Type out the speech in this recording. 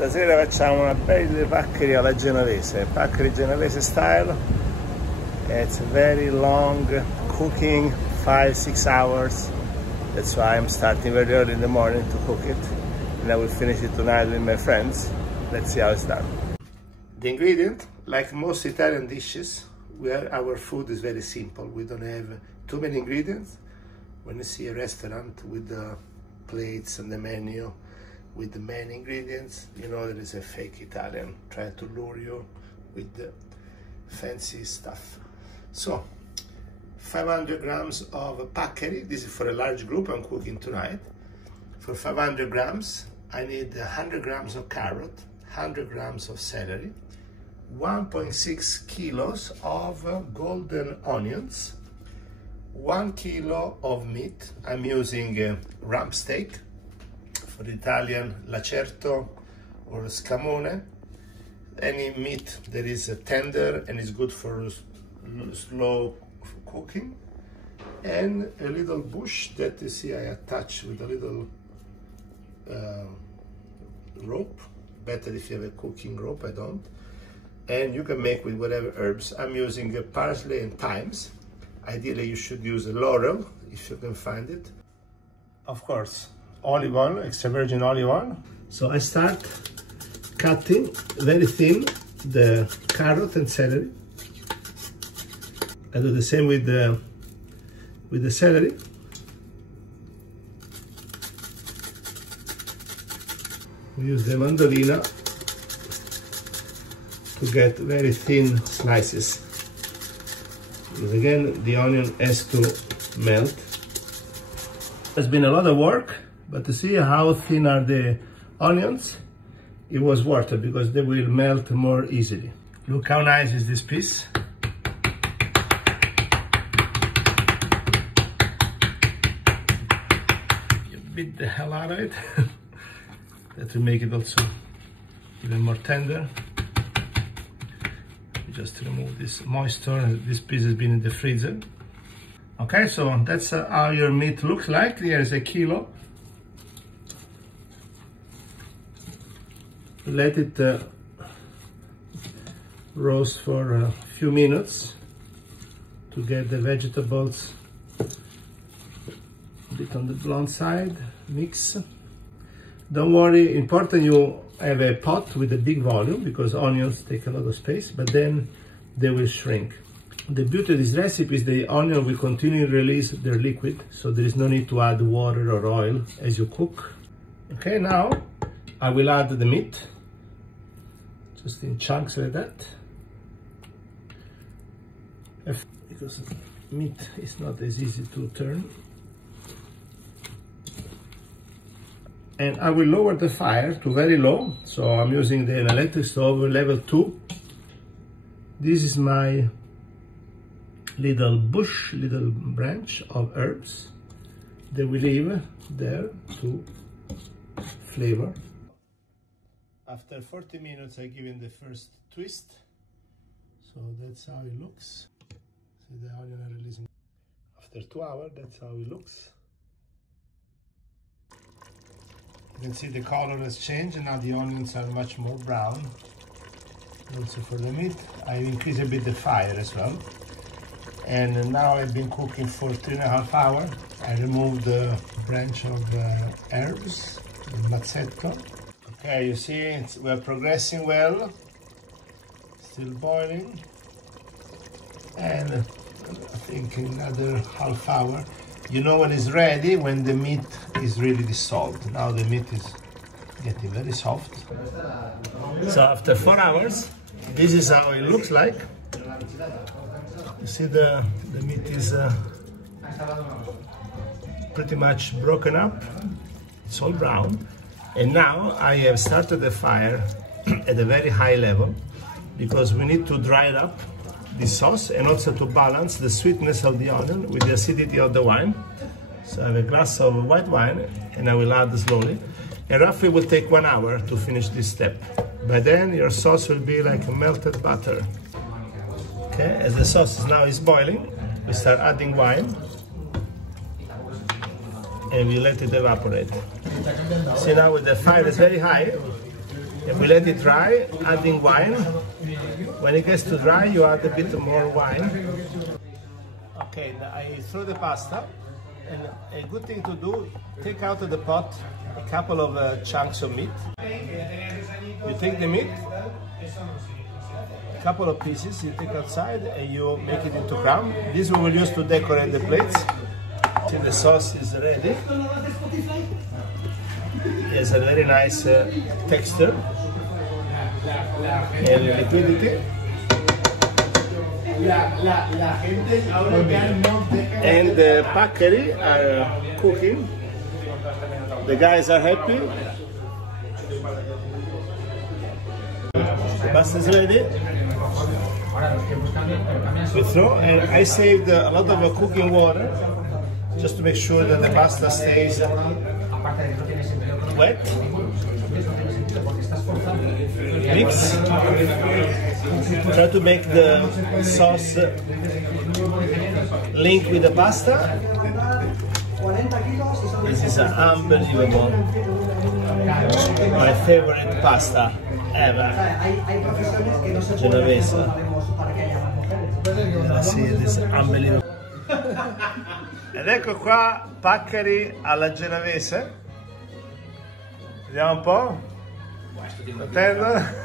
Stasera facciamo una bella paccheri alla genovese, paccheri genovese style. It's very long cooking, 5-6 hours. That's why I'm starting very early in the morning to cook it, and I will finish it tonight with my friends. Let's see how it's done. The ingredient, like most Italian dishes, our food is very simple. We don't have too many ingredients. When you see a restaurant with the plates and the menu with the many ingredients, you know there is a fake Italian trying to lure you with the fancy stuff. So 500 grams of paccheri. This is for a large group I'm cooking tonight. For 500 grams I need 100 grams of carrot, 100 grams of celery, 1.6 kilos of golden onions, 1 kilo of meat. I'm using rump steak, for the Italian lacerto or scamone. Any meat that is tender and is good for slow cooking. And a little bush that you see I attach with a little rope. Better if you have a cooking rope, I don't. And you can make with whatever herbs. I'm using parsley and thymes. Ideally you should use a laurel if you can find it. Of course, olive oil, extra virgin olive oil. So I start cutting very thin the carrot and celery. I do the same with the celery. We use the mandolina to get very thin slices. Because again, the onion has to melt. It's been a lot of work, but to see how thin are the onions, it was worth it because they will melt more easily. Look how nice is this piece. You beat the hell out of it. That will make it also even more tender. Just remove this moisture. This piece has been in the freezer. Okay, so that's how your meat looks like. Here's a kilo. Let it roast for a few minutes to get the vegetables a bit on the blonde side. Mix. Don't worry, important you have a pot with a big volume because onions take a lot of space, but then they will shrink. The beauty of this recipe is the onion will continue to release their liquid, so there is no need to add water or oil as you cook. Okay, now I will add the meat, just in chunks like that. Because meat is not as easy to turn. And I will lower the fire to very low. So I'm using the electric stove level 2. This is my little bush, little branch of herbs that we leave there to flavor. After 40 minutes, I give it the first twist. So that's how it looks. See the onion are releasing. After 2 hours, that's how it looks. You can see the color has changed and now the onions are much more brown. Also for the meat, I increased a bit the fire as well. And now I've been cooking for 3.5 hours. I removed the branch of herbs, the mazzetto. Okay, you see we're progressing well. Still boiling. And I think another half hour. You know when it's ready, when the meat is really dissolved. Now the meat is getting very soft. So after 4 hours, this is how it looks like. You see the meat is pretty much broken up. It's all brown. And now I have started the fire at a very high level because we need to dry it up, this sauce, and also to balance the sweetness of the onion with the acidity of the wine. So I have a glass of white wine and I will add slowly. And roughly it will take 1 hour to finish this step. By then your sauce will be like melted butter. Okay, as the sauce now is boiling, we start adding wine and we let it evaporate. See now with the fire is very high And we let it dry, adding wine. When it gets too dry, you add a bit more wine. Okay, now I throw the pasta, and a good thing to do, take out of the pot a couple of chunks of meat. You take the meat, a couple of pieces you take outside, and you make it into crumb. This we will use to decorate the plates. Till the sauce is ready. It has a very nice texture and liquidity. And the Paccheri are cooking. The guys are happy. The pasta is ready. We throw, and I saved a lot of cooking water just to make sure that the pasta stays wet. Mix. Try to make the sauce link with the pasta. This is unbelievable. My favorite pasta ever. Genovese. See, this is unbelievable. Ed ecco qua Paccheri alla genovese. Vediamo un po'. Contento?